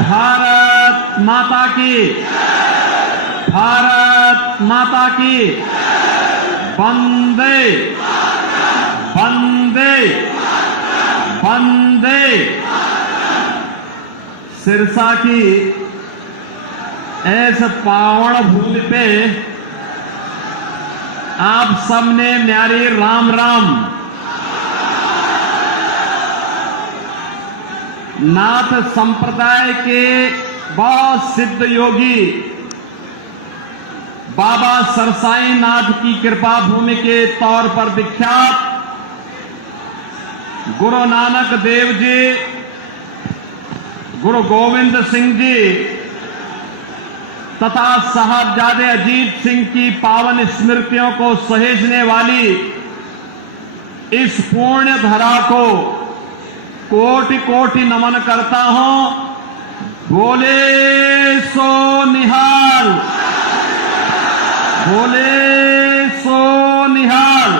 भारत माता की, भारत माता की, वंदे वंदे वंदे। सिरसा की ऐस पावन भूमि पे आप सबने न्यारी राम राम। नाथ संप्रदाय के बहुत सिद्ध योगी बाबा सरसाई नाथ की कृपा भूमि के तौर पर विख्यात गुरु नानक देव जी, गुरु गोविंद सिंह जी तथा साहबजादे अजीत सिंह की पावन स्मृतियों को सहेजने वाली इस पुण्य धरा को कोटि कोटि नमन करता हूं। बोले सो निहाल, बोले सो निहाल।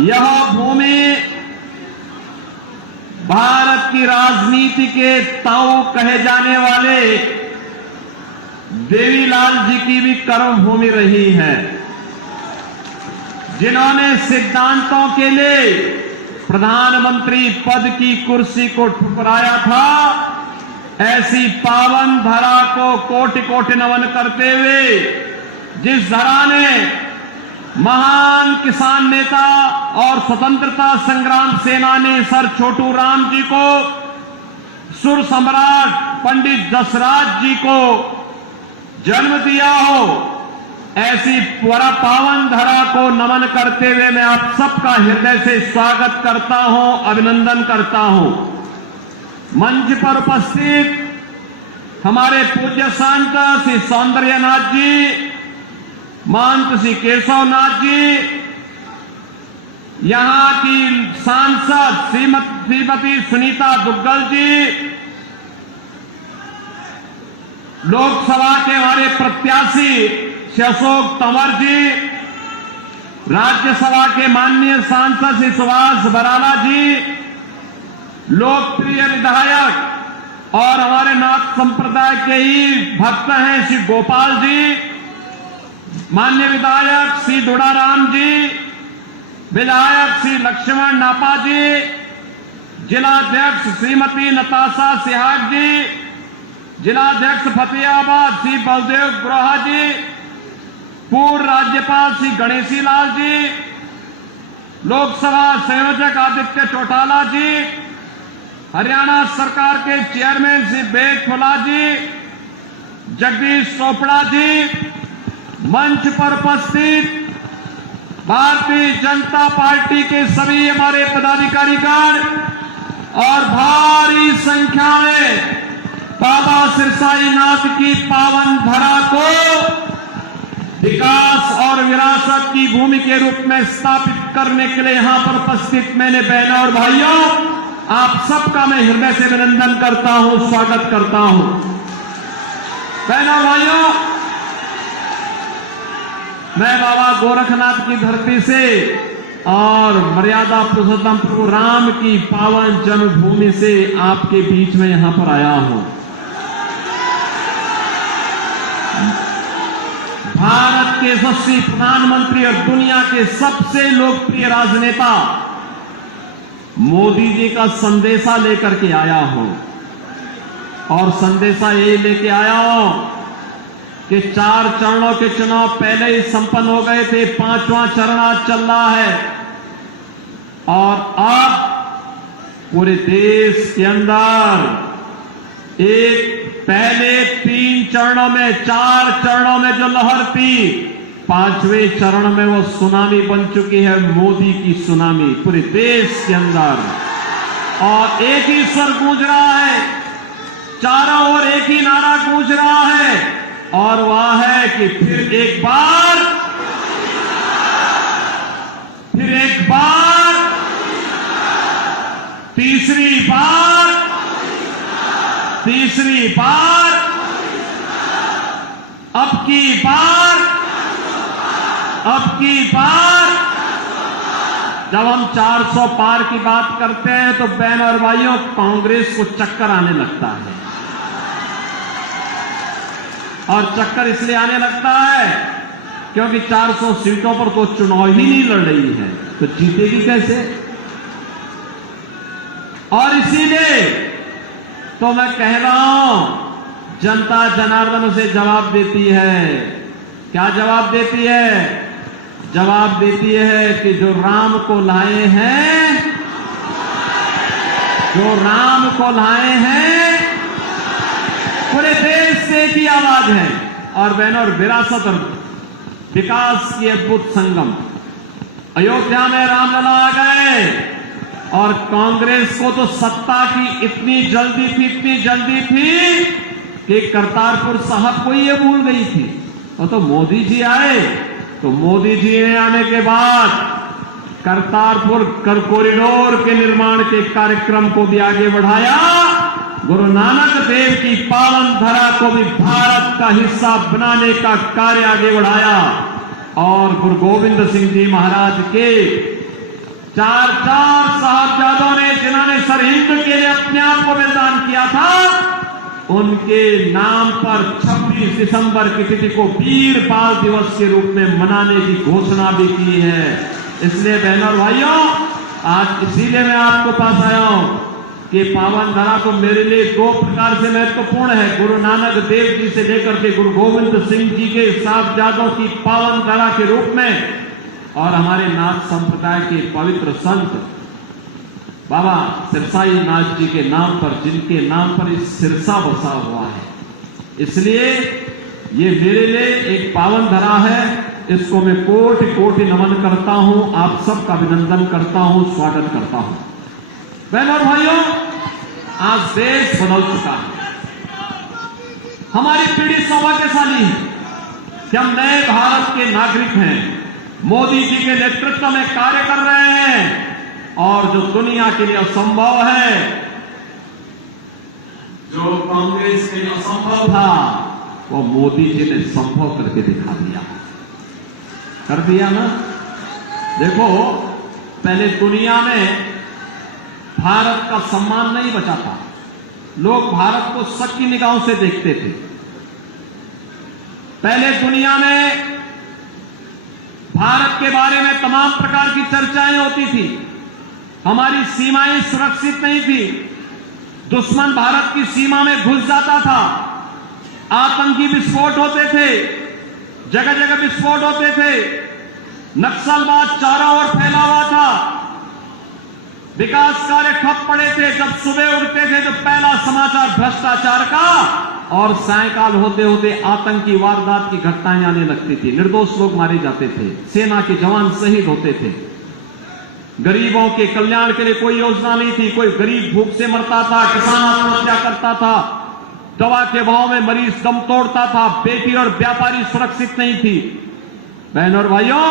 यह भूमि भारत की राजनीति के ताऊ कहे जाने वाले देवीलाल जी की भी कर्म भूमि रही है, जिन्होंने सिद्धांतों के लिए प्रधानमंत्री पद की कुर्सी को ठुकराया था। ऐसी पावन धरा को कोटि कोटि नमन करते हुए, जिस धरा ने महान किसान नेता और स्वतंत्रता संग्राम सेनानी सर छोटू राम जी को, सुर सम्राट पंडित जसराज जी को जन्म दिया हो, ऐसी पावन धरा को नमन करते हुए मैं आप सबका हृदय से स्वागत करता हूं, अभिनंदन करता हूं। मंच पर उपस्थित हमारे पूज्य संत श्री सौंदर्यनाथ जी, महंत श्री केशवनाथ जी, यहां की सांसद श्रीमती सुनीता दुग्गल जी, लोकसभा के हमारे प्रत्याशी श्री अशोक तंवर जी, राज्यसभा के माननीय सांसद श्री सुभाष बराला जी, लोकप्रिय विधायक और हमारे नाथ संप्रदाय के ही भक्त हैं श्री गोपाल जी, माननीय विधायक श्री दुड़ाराम जी, विधायक श्री लक्ष्मण नापा जी, जिलाध्यक्ष श्रीमती नताशा सिहाग जी, जिलाध्यक्ष फतेहाबाद श्री बलदेव ग्रोहा जी, पूर्व राज्यपाल श्री गणेशी लाल जी, लोकसभा संयोजक आदित्य चौटाला जी, हरियाणा सरकार के चेयरमैन श्री बेग फुला जी, जगदीश चोपड़ा जी, मंच पर उपस्थित भारतीय जनता पार्टी के सभी हमारे पदाधिकारीगण और भारी संख्या में बाबा सिरसाई नाथ की पावन धरा को विकास और विरासत की भूमि के रूप में स्थापित करने के लिए यहां पर उपस्थित मैंने बहनों और भाइयों, आप सबका मैं हृदय से अभिनंदन करता हूं, स्वागत करता हूं। बहनों भाइयों, मैं बाबा गोरखनाथ की धरती से और मर्यादा पुरुषोत्तम प्रभु राम की पावन जन्मभूमि से आपके बीच में यहां पर आया हूं। भारत के यशस्वी प्रधानमंत्री और दुनिया के सबसे लोकप्रिय राजनेता मोदी जी का संदेशा लेकर के आया हूं, और संदेशा ये लेके आया हूं कि 4 चरणों के चुनाव पहले ही संपन्न हो गए थे, 5वां चरण आज चल रहा है, और अब पूरे देश के अंदर एक पहले 3 चरणों में, 4 चरणों में जो लहर थी, 5वें चरण में वो सुनामी बन चुकी है, मोदी की सुनामी पूरे देश के अंदर। और एक ही स्वर गूंज रहा है, चारों ओर एक ही नारा गूंज रहा है, और वह है कि फिर एक बार, फिर एक बार, तीसरी बार, तीसरी बार, अब की बार, अब की बार, जब हम 400 पार की बात करते हैं तो बहन और भाइयों कांग्रेस को चक्कर आने लगता है। और चक्कर इसलिए आने लगता है क्योंकि 400 सीटों पर तो चुनाव ही नहीं लड़ रही है, तो जीतेगी कैसे। और इसीलिए तो मैं कह रहा हूं जनता जनार्दन उसे जवाब देती है। क्या जवाब देती है? जवाब देती है कि जो राम को लाए हैं, जो राम को लाए हैं, पूरे देश से की आवाज है। और बहनों, और विरासत और विकास की अद्भुत संगम। अयोध्या में रामलला आ गए और कांग्रेस को तो सत्ता की इतनी जल्दी थी कि करतारपुर साहब को ये भूल गई थी। और तो मोदी जी आए, तो मोदी जी ने आने के बाद करतारपुर कॉरिडोर के निर्माण के कार्यक्रम को भी आगे बढ़ाया। गुरु नानक देव की पावन धरा को भी भारत का हिस्सा बनाने का कार्य आगे बढ़ाया। और गुरु गोविंद सिंह जी महाराज के चार साहबजादों ने, जिन्होंने सरहिंद के लिए अपने आप को बलिदान किया था, उनके नाम पर 26 दिसंबर की तिथि को वीर बाल दिवस के रूप में मनाने की घोषणा भी की है। इसलिए बहनों और भाइयों, आज इसीलिए मैं आपको पास आया हूं कि पावन धरा तो मेरे लिए दो प्रकार से महत्वपूर्ण है। गुरु नानक देव जी से लेकर के गुरु गोविंद सिंह जी के साहबजादों की पावन धरा के रूप में, और हमारे नाथ संप्रदाय के पवित्र संत बाबा सिरसाई नाथ जी के नाम पर, जिनके नाम पर इस सिरसा बसा हुआ है, इसलिए ये मेरे लिए एक पावन धरा है। इसको मैं कोटि कोटि नमन करता हूं, आप सबका अभिनंदन करता हूं, स्वागत करता हूं। बहनों और भाइयों, आज देश बदल चुका है। हमारी पीढ़ी सौभाग्यशाली है कि हम नए भारत के नागरिक हैं, मोदी जी के नेतृत्व में कार्य कर रहे हैं। और जो दुनिया के लिए असंभव है, जो कांग्रेस के लिए असंभव था, वो मोदी जी ने संभव करके दिखा दिया। कर दिया ना। देखो, पहले दुनिया में भारत का सम्मान नहीं बचा था। लोग भारत को शक की निगाहों से देखते थे। पहले दुनिया में भारत के बारे में तमाम प्रकार की चर्चाएं होती थी। हमारी सीमाएं सुरक्षित नहीं थी। दुश्मन भारत की सीमा में घुस जाता था। आतंकी विस्फोट होते थे, जगह जगह विस्फोट होते थे। नक्सलवाद चारों ओर फैला हुआ था। विकास कार्य ठप पड़े थे। जब सुबह उठते थे तो पहला समाचार भ्रष्टाचार का, और सायंकाल होते होते आतंकी वारदात की घटनाएं आने लगती थी। निर्दोष लोग मारे जाते थे, सेना के जवान शहीद होते थे। गरीबों के कल्याण के लिए कोई योजना नहीं थी। कोई गरीब भूख से मरता था, किसान आत्महत्या करता था, दवा के भाव में मरीज दम तोड़ता था, बेटी और व्यापारी सुरक्षित नहीं थी। बहनों और भाइयों,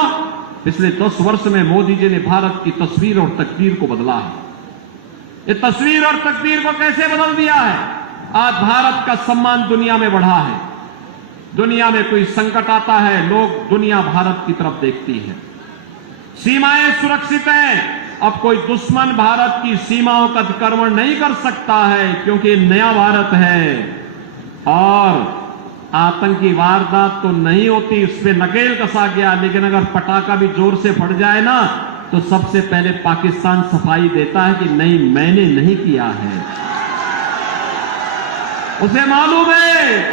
पिछले 10 वर्ष में मोदी जी ने भारत की तस्वीर और तकदीर को बदला है। ये तस्वीर और तकदीर को कैसे बदल दिया है? आज भारत का सम्मान दुनिया में बढ़ा है। दुनिया में कोई संकट आता है, लोग दुनिया भारत की तरफ देखती है। सीमाएं सुरक्षित हैं। अब कोई दुश्मन भारत की सीमाओं का अतिक्रमण नहीं कर सकता है, क्योंकि नया भारत है। और आतंकी वारदात तो नहीं होती, उस पर नकेल कसा गया। लेकिन अगर पटाखा भी जोर से फट जाए ना, तो सबसे पहले पाकिस्तान सफाई देता है कि नहीं, मैंने नहीं किया है। उसे मालूम है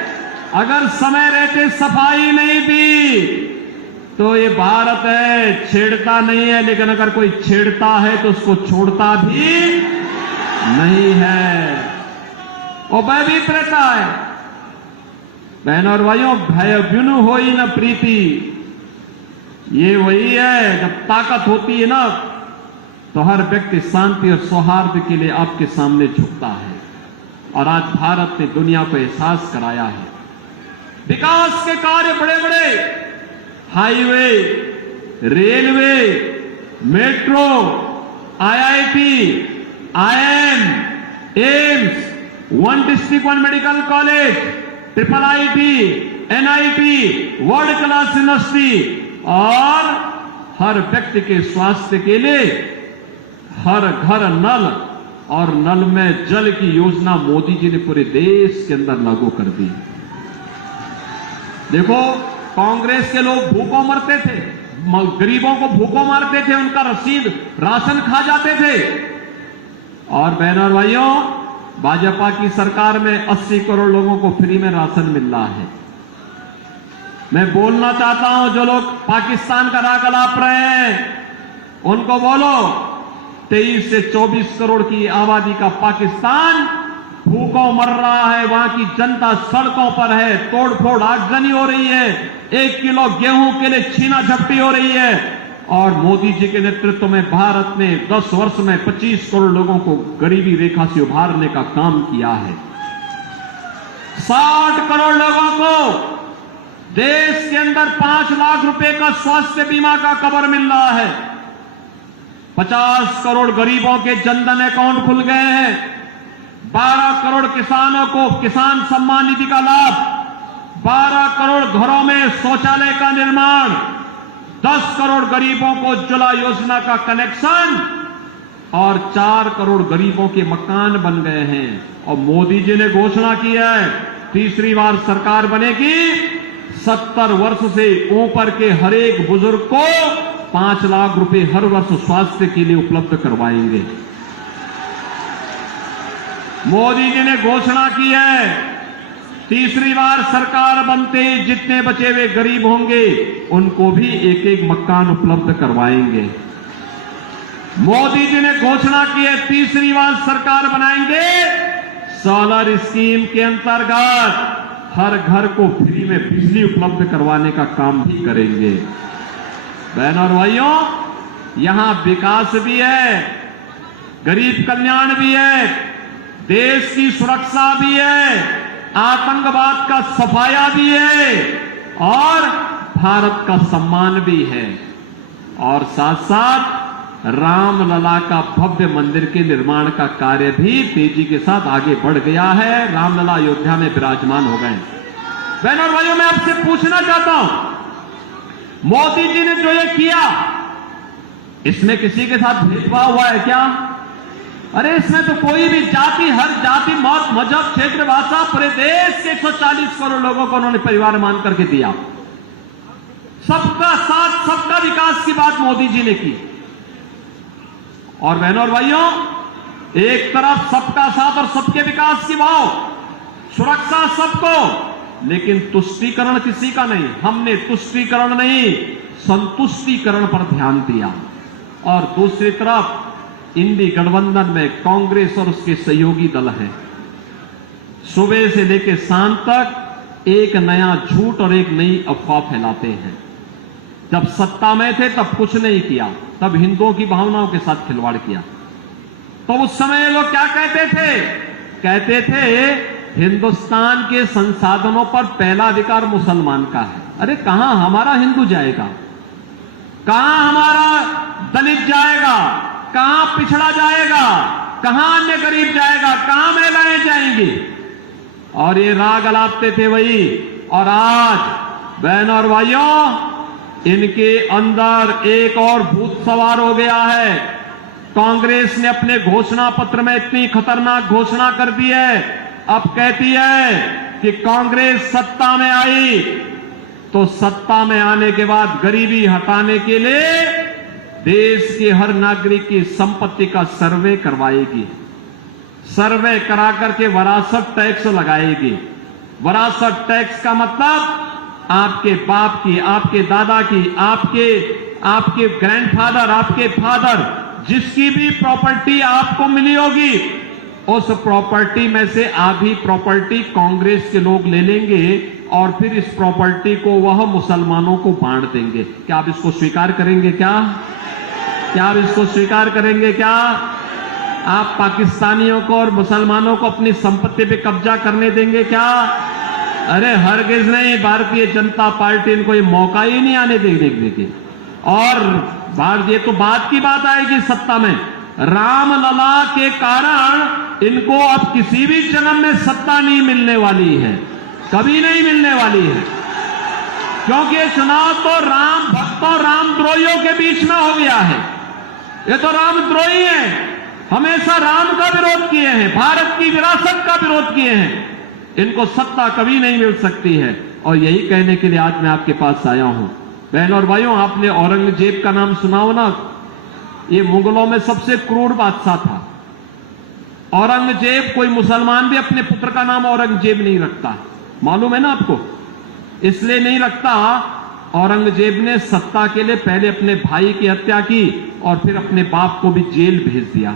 अगर समय रहते सफाई नहीं दी तो ये भारत है, छेड़ता नहीं है। लेकिन अगर कोई छेड़ता है तो उसको छोड़ता भी नहीं है, वो भयभीत रहता है। बहनों और भाइयों, भय बिनु होई न प्रीति, ये वही है। जब ताकत होती है ना, तो हर व्यक्ति शांति और सौहार्द के लिए आपके सामने झुकता है। और आज भारत ने दुनिया को एहसास कराया है। विकास के कार्य बड़े बड़े, highway, railway, metro, IIT, IIM, AIIMS, one district one medical college, IIIT, NIT, world class university, और हर व्यक्ति के स्वास्थ्य के लिए हर घर नल और नल में जल की योजना मोदी जी ने पूरे देश के अंदर लागू कर दी। देखो, कांग्रेस के लोग भूखों मरते थे, गरीबों को भूखों मारते थे, उनका राशन खा जाते थे। और बहनों और भाइयों, भाजपा की सरकार में 80 करोड़ लोगों को फ्री में राशन मिल रहा है। मैं बोलना चाहता हूं, जो लोग पाकिस्तान का राग अलाप रहे हैं उनको बोलो, 23 से 24 करोड़ की आबादी का पाकिस्तान भूखों मर रहा है। वहां की जनता सड़कों पर है, तोड़फोड़ आगजनी हो रही है, 1 किलो गेहूं के लिए छीना झपटी हो रही है। और मोदी जी के नेतृत्व में भारत ने 10 वर्ष में 25 करोड़ लोगों को गरीबी रेखा से उभारने का काम किया है। 60 करोड़ लोगों को देश के अंदर 5 लाख रुपए का स्वास्थ्य बीमा का कवर मिल रहा है। 50 करोड़ गरीबों के जनधन अकाउंट खुल गए हैं। 12 करोड़ किसानों को किसान सम्मान निधि का लाभ, 12 करोड़ घरों में शौचालय का निर्माण, 10 करोड़ गरीबों को उज्ज्वला योजना का कनेक्शन और 4 करोड़ गरीबों के मकान बन गए हैं। और मोदी जी ने घोषणा की है, तीसरी बार सरकार बनेगी, 70 वर्ष से ऊपर के हर एक बुजुर्ग को 5 लाख रुपए हर वर्ष स्वास्थ्य के लिए उपलब्ध करवाएंगे। मोदी जी ने घोषणा की है, तीसरी बार सरकार बनते ही जितने बचे हुए गरीब होंगे उनको भी एक एक मकान उपलब्ध करवाएंगे। मोदी जी ने घोषणा की है, तीसरी बार सरकार बनाएंगे, सोलर स्कीम के अंतर्गत हर घर को फ्री में बिजली उपलब्ध करवाने का काम भी करेंगे। बहनों और भाइयों, यहां विकास भी है, गरीब कल्याण भी है, देश की सुरक्षा भी है, आतंकवाद का सफाया भी है और भारत का सम्मान भी है। और साथ साथ रामलला का भव्य मंदिर के निर्माण का कार्य भी तेजी के साथ आगे बढ़ गया है। रामलला अयोध्या में विराजमान हो गए। बहनों और भाइयों, मैं आपसे पूछना चाहता हूं, मोदी जी ने जो ये किया, इसमें किसी के साथ भेदभाव हुआ है क्या? अरे इसमें तो कोई भी जाति, हर जाति, मत, मजहब, क्षेत्र, भाषा, पूरे देश के 140 करोड़ लोगों को उन्होंने परिवार मान करके दिया। सबका साथ, सबका विकास की बात मोदी जी ने की। और बहनों और भाइयों, एक तरफ सबका साथ और सबके विकास की भाव, सुरक्षा सबको, लेकिन तुष्टीकरण किसी का नहीं। हमने तुष्टीकरण नहीं, संतुष्टीकरण पर ध्यान दिया। और दूसरी तरफ इंडी गठबंधन में कांग्रेस और उसके सहयोगी दल हैं, सुबह से लेकर शाम तक एक नया झूठ और एक नई अफवाह फैलाते हैं। जब सत्ता में थे तब कुछ नहीं किया, तब हिंदुओं की भावनाओं के साथ खिलवाड़ किया। तो उस समय लोग क्या कहते थे? कहते थे हिंदुस्तान के संसाधनों पर पहला अधिकार मुसलमान का है। अरे कहां हमारा हिंदू जाएगा, कहां हमारा दलित जाएगा, कहां पिछड़ा जाएगा, कहां अन्य गरीब जाएगा, कहां महिलाएं जाएंगी? और ये राग अलापते थे वही। और आज बहनों और भाइयों, इनके अंदर एक और भूत सवार हो गया है। कांग्रेस ने अपने घोषणा पत्र में इतनी खतरनाक घोषणा कर दी है, अब कहती है कि कांग्रेस सत्ता में आई तो सत्ता में आने के बाद गरीबी हटाने के लिए देश के हर नागरिक की संपत्ति का सर्वे करवाएगी। सर्वे करा करके वरासत टैक्स लगाएगी। वरासत टैक्स का मतलब आपके बाप की, आपके दादा की, आपके ग्रैंडफादर, आपके फादर, जिसकी भी प्रॉपर्टी आपको मिली होगी, उस प्रॉपर्टी में से आधी प्रॉपर्टी कांग्रेस के लोग ले लेंगे और फिर इस प्रॉपर्टी को वह मुसलमानों को बांट देंगे। क्या आप इसको स्वीकार करेंगे? क्या आप इसको स्वीकार करेंगे? क्या आप पाकिस्तानियों को और मुसलमानों को अपनी संपत्ति पे कब्जा करने देंगे? क्या? अरे हरगिज नहीं। भारतीय जनता पार्टी इनको ये मौका ही नहीं आने देने की। और भारतीय तो बात की बात आएगी सत्ता में। रामलला के कारण इनको अब किसी भी जन्म में सत्ता नहीं मिलने वाली है, कभी नहीं मिलने वाली है। क्योंकि ये चुनाव तो राम भक्तों रामद्रोहियों के बीच में हो गया है। ये तो रामद्रोही हैं, हमेशा राम का विरोध किए हैं, भारत की विरासत का विरोध किए हैं। इनको सत्ता कभी नहीं मिल सकती है। और यही कहने के लिए आज मैं आपके पास आया हूं। बहन और भाइयों, आपने औरंगजेब का नाम सुना हो ना? ये मुगलों में सबसे क्रूर बादशाह था। औरंगजेब, कोई मुसलमान भी अपने पुत्र का नाम औरंगजेब नहीं रखता, मालूम है ना आपको? इसलिए नहीं रखता, औरंगजेब ने सत्ता के लिए पहले अपने भाई की हत्या की और फिर अपने बाप को भी जेल भेज दिया।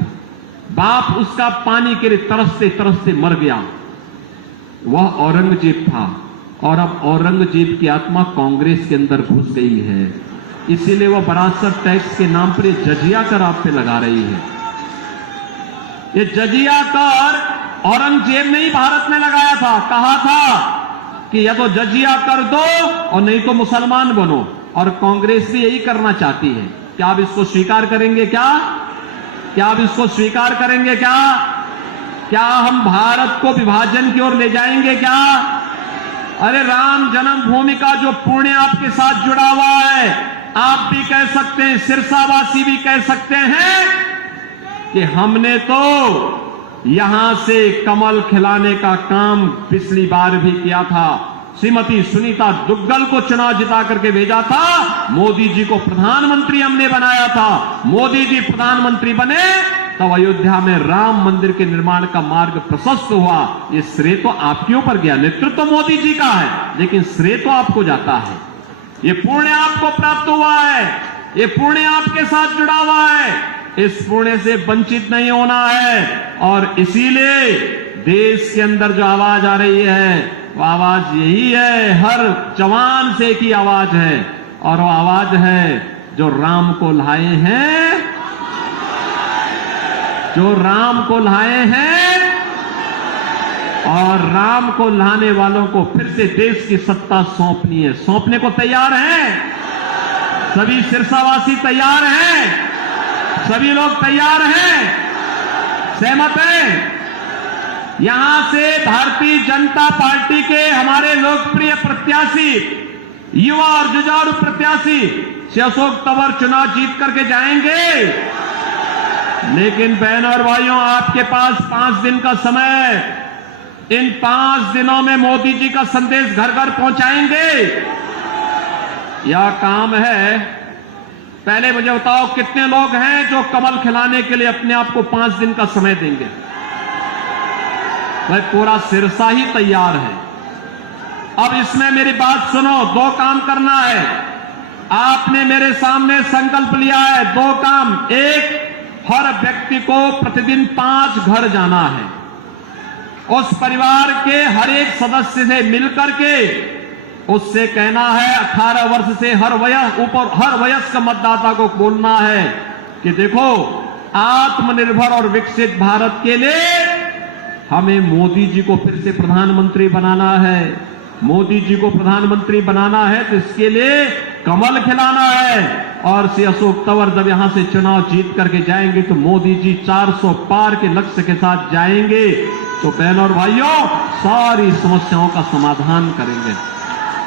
बाप उसका पानी के लिए तरसते तरसते मर गया। वह औरंगजेब था। और अब औरंगजेब की आत्मा कांग्रेस के अंदर घुस गई है, इसीलिए वह विरासत टैक्स के नाम पर जजिया कर आप पे लगा रही है। ये जजिया कर औरंगजेब ने ही भारत में लगाया था। कहा था कि या तो जजिया कर दो और नहीं तो मुसलमान बनो। और कांग्रेस भी यही करना चाहती है। क्या आप इसको स्वीकार करेंगे? क्या आप इसको स्वीकार करेंगे? क्या हम भारत को विभाजन की ओर ले जाएंगे? क्या? अरे राम जन्मभूमि का जो पुण्य आपके साथ जुड़ा हुआ है, आप भी कह सकते हैं, सिरसावासी भी कह सकते हैं कि हमने तो यहां से कमल खिलाने का काम पिछली बार भी किया था। श्रीमती सुनीता दुग्गल को चुनाव जिता करके भेजा था। मोदी जी को प्रधानमंत्री हमने बनाया था। मोदी जी प्रधानमंत्री बने तब अयोध्या में राम मंदिर के निर्माण का मार्ग प्रशस्त हुआ। ये श्रेय तो आपके ऊपर गया। नेतृत्व तो मोदी जी का है, लेकिन श्रेय तो आपको जाता है। ये पुण्य आपको प्राप्त हुआ है, ये पुण्य आपके साथ जुड़ा हुआ है। इस पुण्य से वंचित नहीं होना है। और इसीलिए देश के अंदर जो आवाज आ रही है, वो आवाज यही है, हर जवान से की आवाज है। और वो आवाज है जो राम को लाए हैं, जो राम को लाए हैं और राम को लाने वालों को फिर से देश की सत्ता सौंपनी है। सौंपने को तैयार हैं? सभी सिरसावासी तैयार हैं? सभी लोग तैयार हैं? सहमत हैं? यहां से भारतीय जनता पार्टी के हमारे लोकप्रिय प्रत्याशी, युवा और जुझारू प्रत्याशी श्री अशोक तंवर चुनाव जीत करके जाएंगे। लेकिन बहनों और भाइयों, आपके पास 5 दिन का समय है। इन 5 दिनों में मोदी जी का संदेश घर घर पहुंचाएंगे। यह काम है। पहले मुझे बताओ, कितने लोग हैं जो कमल खिलाने के लिए अपने आप को 5 दिन का समय देंगे? भाई पूरा सिरसा ही तैयार है। अब इसमें मेरी बात सुनो, 2 काम करना है। आपने मेरे सामने संकल्प लिया है 2 काम। एक, हर व्यक्ति को प्रतिदिन 5 घर जाना है। उस परिवार के हर एक सदस्य से मिलकर के उससे कहना है, 18 वर्ष से हर वयस्क मतदाता को बोलना है कि देखो, आत्मनिर्भर और विकसित भारत के लिए हमें मोदी जी को फिर से प्रधानमंत्री बनाना है। मोदी जी को प्रधानमंत्री बनाना है तो इसके लिए कमल खिलाना है। और श्री अशोक तंवर जब यहां से चुनाव जीत करके जाएंगे तो मोदी जी 400 पार के लक्ष्य के साथ जाएंगे। तो बहनों और भाइयों, सारी समस्याओं का समाधान करेंगे।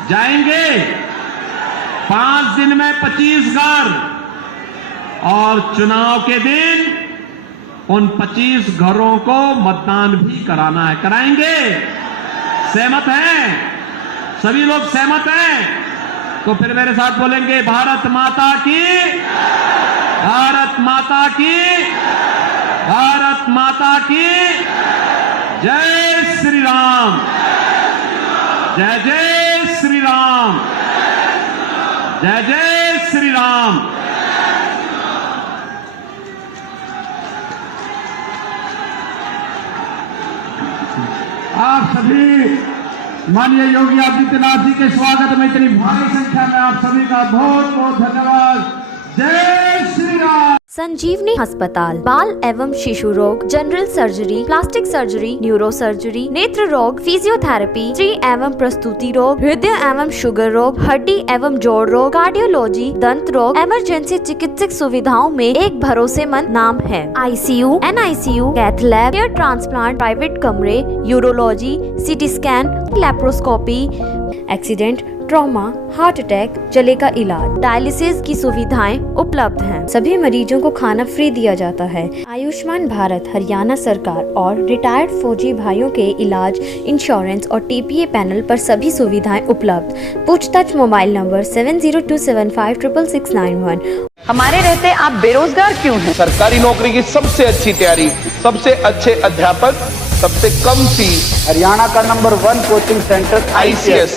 जाएंगे 5 दिन में 25 घर। और चुनाव के दिन उन 25 घरों को मतदान भी कराना है। कराएंगे? सहमत हैं? सभी लोग सहमत हैं? तो फिर मेरे साथ बोलेंगे, भारत माता की, भारत माता की, भारत माता की जय श्री राम, जय जय श्री राम, जय जय श्री राम। आप सभी माननीय योगी आदित्यनाथ जी के स्वागत में इतनी भारी संख्या में आप सभी का बहुत बहुत धन्यवाद। जय श्री राम। संजीवनी अस्पताल बाल एवं शिशु रोग, general surgery, plastic surgery, neuro surgery, नेत्र रोग, फिजियोथेरेपी, स्त्री एवं प्रस्तुति रोग, हृदय एवं शुगर रोग, हड्डी एवं जोड़ रोग, कार्डियोलॉजी, दंत रोग, इमरजेंसी चिकित्सक सुविधाओं में एक भरोसेमंद नाम है। ICU, NICU, cath lab, hair transplant, private कमरे, urology, CT scan, laparoscopy, accident, trauma, heart attack, जले का इलाज, डायलिसिस की सुविधाएं उपलब्ध हैं। सभी मरीजों को खाना फ्री दिया जाता है। आयुष्मान भारत हरियाणा सरकार और रिटायर्ड फौजी भाइयों के इलाज, इंश्योरेंस और टीपीए पैनल पर सभी सुविधाएं उपलब्ध। पूछताछ मोबाइल नंबर 7027566691। हमारे रहते आप बेरोजगार क्यों हैं? सरकारी नौकरी की सबसे अच्छी तैयारी, सबसे अच्छे अध्यापक, सबसे कम फीस, हरियाणा का नंबर 1 कोचिंग सेंटर ICS